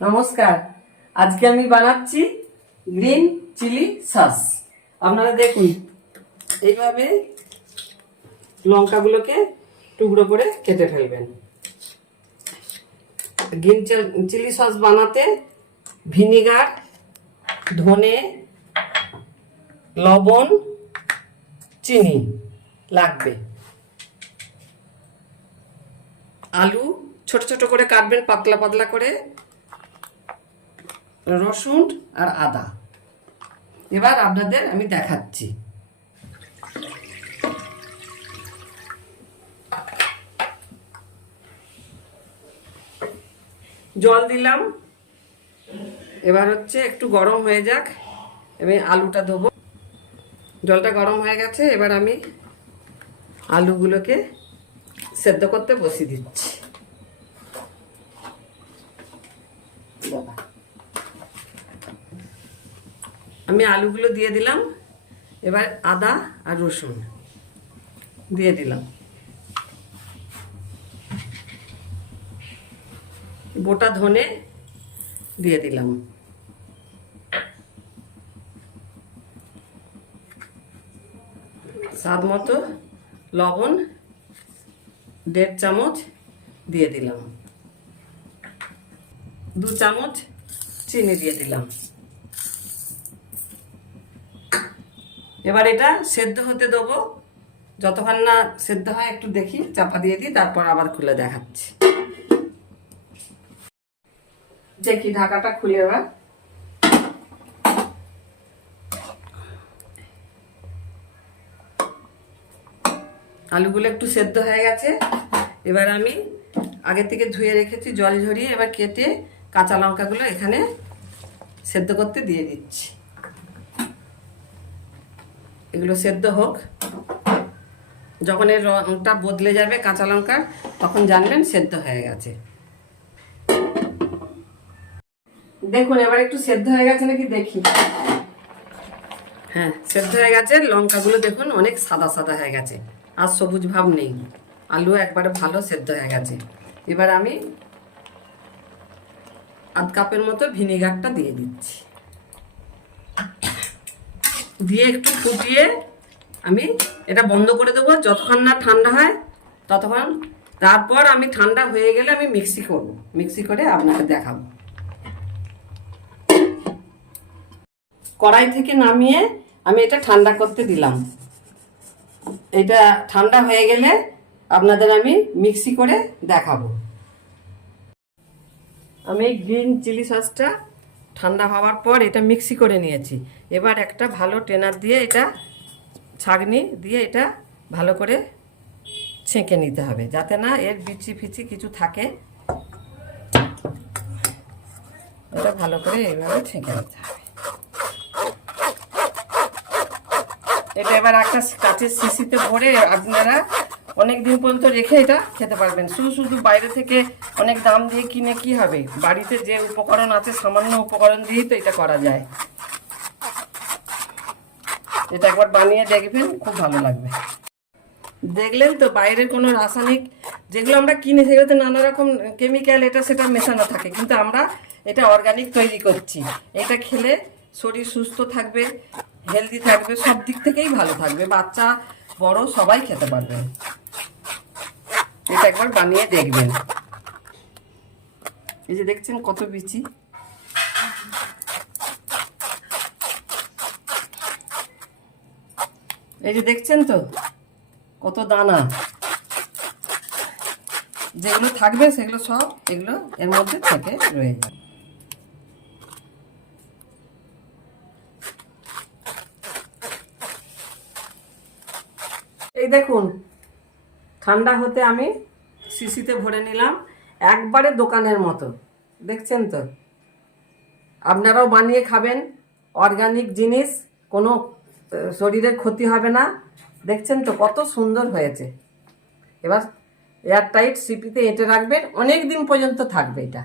নমস্কার। আজকে আমি বানাচ্ছি গ্রিন চিলি সস। আপনারা দেখুন, এইভাবে লঙ্কাগুলোকে টুকরো করে কেটে ফেলবেন। গ্রিন চিলি সস বানাতে ভিনিগার, ধনে, লবণ, চিনি লাগবে। আলু ছোট ছোট করে কাটবেন, পাতলা পাতলা করে, রসুন আর আদা। এবার আপনাদের আমি দেখাচ্ছি। জল দিলাম, এবার হচ্ছে একটু গরম হয়ে যাক, আমি আলুটা দেবো। জলটা গরম হয়ে গেছে, এবার আমি আলুগুলোকে সেদ্ধ করতে বসিয়ে দিচ্ছি। আমি আলুগুলো দিয়ে দিলাম, এবার আদা আর রসুন দিয়ে দিলাম, গোটা ধনে দিয়ে দিলাম, স্বাদ মতো লবণ 1.5 চামচ দিয়ে দিলাম, 2 চামচ চিনি দিয়ে দিলাম। এবার এটা সেদ্ধ হতে দেবো, যতক্ষণ না সেদ্ধ হয় একটু দেখি, চাপা দিয়ে দিই, তারপর আবার খুলে দেখাচ্ছি। দেখি ঢাকাটা খুলে এবার আলুগুলো একটু সেদ্ধ হয়ে গেছে। এবার আমি আগে থেকে ধুয়ে রেখেছি, জল ঝরিয়ে, এবার কেটে কাঁচা লঙ্কাগুলো এখানে সেদ্ধ করতে দিয়ে দিচ্ছি। এগুলো সেদ্ধ হোক, যখন এর রংটা বদলে যাবে কাঁচা লঙ্কার, তখন জানবেন সেদ্ধ হয়ে গেছে। দেখুন এবার একটু সেদ্ধ হয়ে গেছে নাকি দেখি। হ্যাঁ, সেদ্ধ হয়ে গেছে। লঙ্কাগুলো দেখুন অনেক সাদা সাদা হয়ে গেছে, আর সবুজ ভাব নেই। আলু একবারে ভালো সেদ্ধ হয়ে গেছে। এবার আমি 1/2 কাপের মতো ভিনিগারটা দিয়ে দিচ্ছি, দিয়ে একটু ফুটিয়ে আমি এটা বন্ধ করে দেবো যতক্ষণ না ঠান্ডা হয় ততক্ষণ। তারপর আমি ঠান্ডা হয়ে গেলে আমি মিক্সি করব, মিক্সি করে আপনাকে দেখাবো। কড়াই থেকে নামিয়ে আমি এটা ঠান্ডা করতে দিলাম। এটা ঠান্ডা হয়ে গেলে আপনাদের আমি মিক্সি করে দেখাবো। আমি গ্রিন চিলি সসটা ঠান্ডা হওয়ার পর এটা মিক্সি করে নিয়েছি। এবার একটা ভালো ট্রেনার দিয়ে, এটা ছাঁকনি দিয়ে এটা ভালো করে ছেঁকে নিতে হবে, যাতে না এর বিচি ফিচি কিছু থাকে। এটা ভালো করে এইভাবে ছেঁকে নিতে হবে। এটা এবার একটা কাঁচের শিশিতে ভরে আপনারা অনেক দিন পর্যন্ত রেখে এটা খেতে পারবেন। শুধু বাইরে থেকে অনেক দাম দিয়ে কিনে কি হবে, বাড়িতে যে উপকরণ আছে সামান্য উপকরণ দিয়েই তো এটা করা যায়। এটা একবার বানিয়ে দেখবেন, খুব ভালো লাগবে। দেখলেন তো, বাইরের কোনো রাসায়নিক যেগুলো আমরা কিনে সেগুলোতে নানা রকম কেমিক্যাল এটা সেটা মেশানো থাকে, কিন্তু আমরা এটা অর্গানিক তৈরি করছি। এটা খেলে শরীর সুস্থ থাকবে, হেলদি থাকবে, সব দিক থেকেই ভালো থাকবে, বাচ্চা বড় সবাই খেতে পারবে। এটা একবার বানিয়ে দেখবেন। এই যে দেখছেন কত বিচি, এই যে দেখছেন তো কত দানা, যেগুলো থাকবে সেগুলো সব এগুলো এর মধ্যে থেকে রয়ে যাবে। এই দেখুন, ঠান্ডা হতে আমি শিশিতে ভরে নিলাম, একবারে দোকানের মতো। দেখছেন তো, আপনারাও বানিয়ে খাবেন, অর্গানিক জিনিস, কোনো শরীরের ক্ষতি হবে না। দেখছেন তো কত সুন্দর হয়েছে। এবার এয়ারটাইট সিপিতে এঁটে রাখবেন, অনেক দিন পর্যন্ত থাকবে এটা।